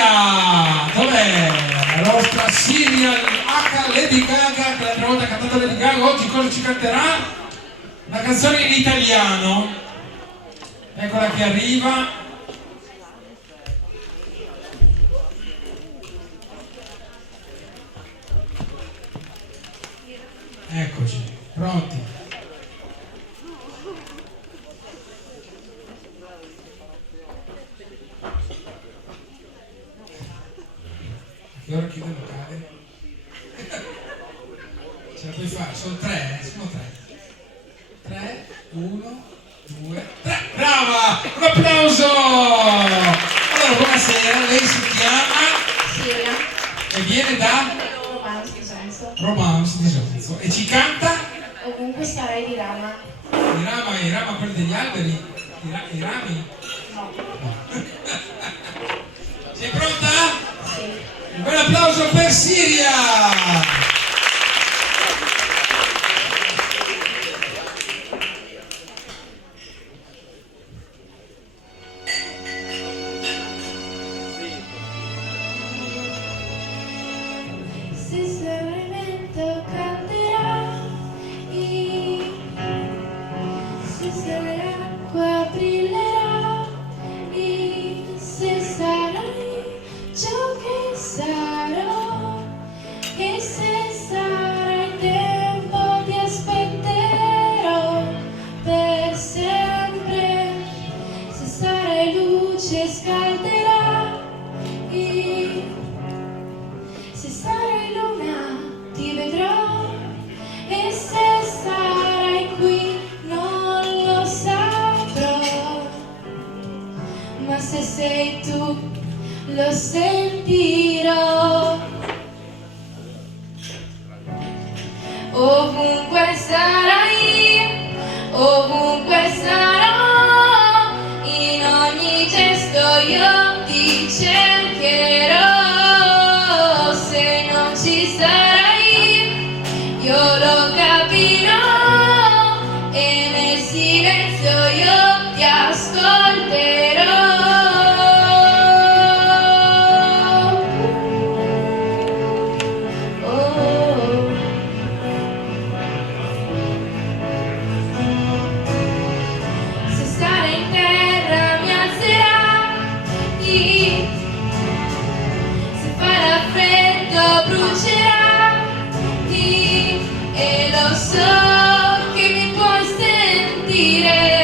Siria! Dov'è? La nostra Siria H. Lady Gaga, che l'altra volta ha cantato Lady Gaga, oggi cosa ci canterà? Una canzone in italiano. Eccola che arriva. Eccoci, pronti. Che ora chiude il locale? Ce la puoi fare? Sono tre, sono tre. 3, 1, 2, 3. Brava! Un applauso! Allora, buonasera, lei si chiama? Siria. E viene da? Romance di Sonso. Romance di Sonso. E ci canta? Ovunque sarai di Rama. I rama quelli degli alberi? I rami? No. Sei pronta? Sì. Un bel applauso per Siria! Se serenamente canterai, se l'acqua brillerà, se sarai ciò che sarò, e se sarai tempo ti aspetterò per sempre, se sarai luce scalderà. Se sarai luna ti vedrò, e se sarai qui non lo saprò, ma se sei tu lo sentirò. Ovunque sarai, ovunque sarò, in ogni gesto io ti cercherò. Se non ci sarai, io lo capirò, e nel silenzio io ti ascolterò. Se stare in terra mi alzerà, se farà freddo brucerà, e lo so che mi puoi sentire.